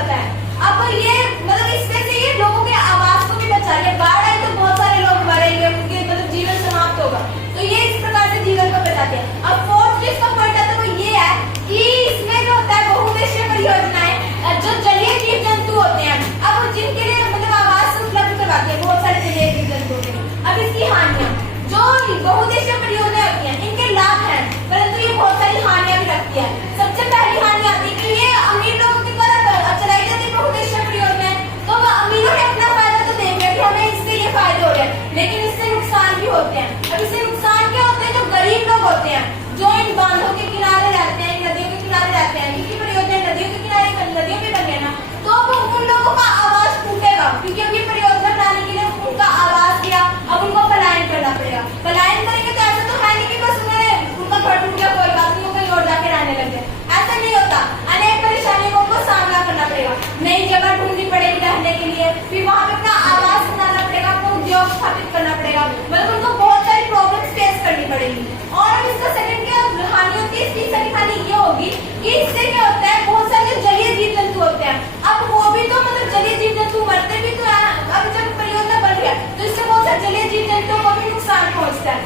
पता है। अब ये मतलब इससे से ये लोगों के आवास को भी बचा रही है। बाढ़ आई तो बहुत सारे लोग मरेंगे, उनके मतलब जीवन समाप्त होगा, तो ये इस प्रकार से जीवन को बचाते हैं। अब फोर्थ जो इसका पॉइंट आता है वो ये है कि इसमें जो होता है बहुउद्देशीय परियोजनाएं जो जलीय जीव जंतु होते हैं, अब जिनके लिए मतलब आवास उपलब्ध करवाती है बहुत सारे जलीय जीव जंतुओं के लिए। अब इसकी हानियां, जो बहुउद्देशीय परियोजनाएं होती हैं इनके लाभ हैं, परंतु ये बहुत सारी हानियां भी रखती है। सबसे पहली हानि आती है कि ये अमीर लोगों की द्वारा चलाई जाती बहुउद्देशीय परियोजनाएं, तो अमीरों ने अपना फायदा तो देंगे कि हमें इससे ये फायदे हो रहे हैं, लेकिन इससे नुकसान भी होते हैं। अब इससे नुकसान क्या होते हैं? जो गरीब लोग होते हैं, जो इन बांधों के किनारे रहते हैं, नदियों के किनारे रहते हैं, इनकी परियोजना नदियों के किनारे नदियों पे बन गया ना, तो उन लोगों का आवास टूटेगा, क्योंकि अब ये परियोजना बनाने के लिए उनका आवास गया, अब उनको पलायन करना पड़ेगा। पलायन करेंगे तो ऐसा तो है नहीं कि बस उन्हें उनका घर टूट गया कोई बात नहीं, वो कहीं और जाके रहने लग गए, ऐसा नहीं होता। अनेक परेशानियों को उनको सामना करना पड़ेगा, नई जगह ढूंढनी पड़ेगी रहने के लिए, फिर वहां पे अपना आवास बनाना पड़ेगा, अपना उद्योग स्थापित करना पड़ेगा, मतलब उनको बहुत सारी प्रॉब्लम्स फेस करनी पड़ेगी। और अब इसका सेकंड क्या हानि होती है? इसकी सेकंड हानि ये होगी कि इससे क्या होता है, बहुत सारे जलीय जीव जंतु होते हैं, अब वो भी तो मतलब जलीय जीव जंतु मरते भी तो है। अब जब परियोजना बन रही है तो इससे बहुत सारे जलीय जीव जंतुओं को भी नुकसान पहुंचता है।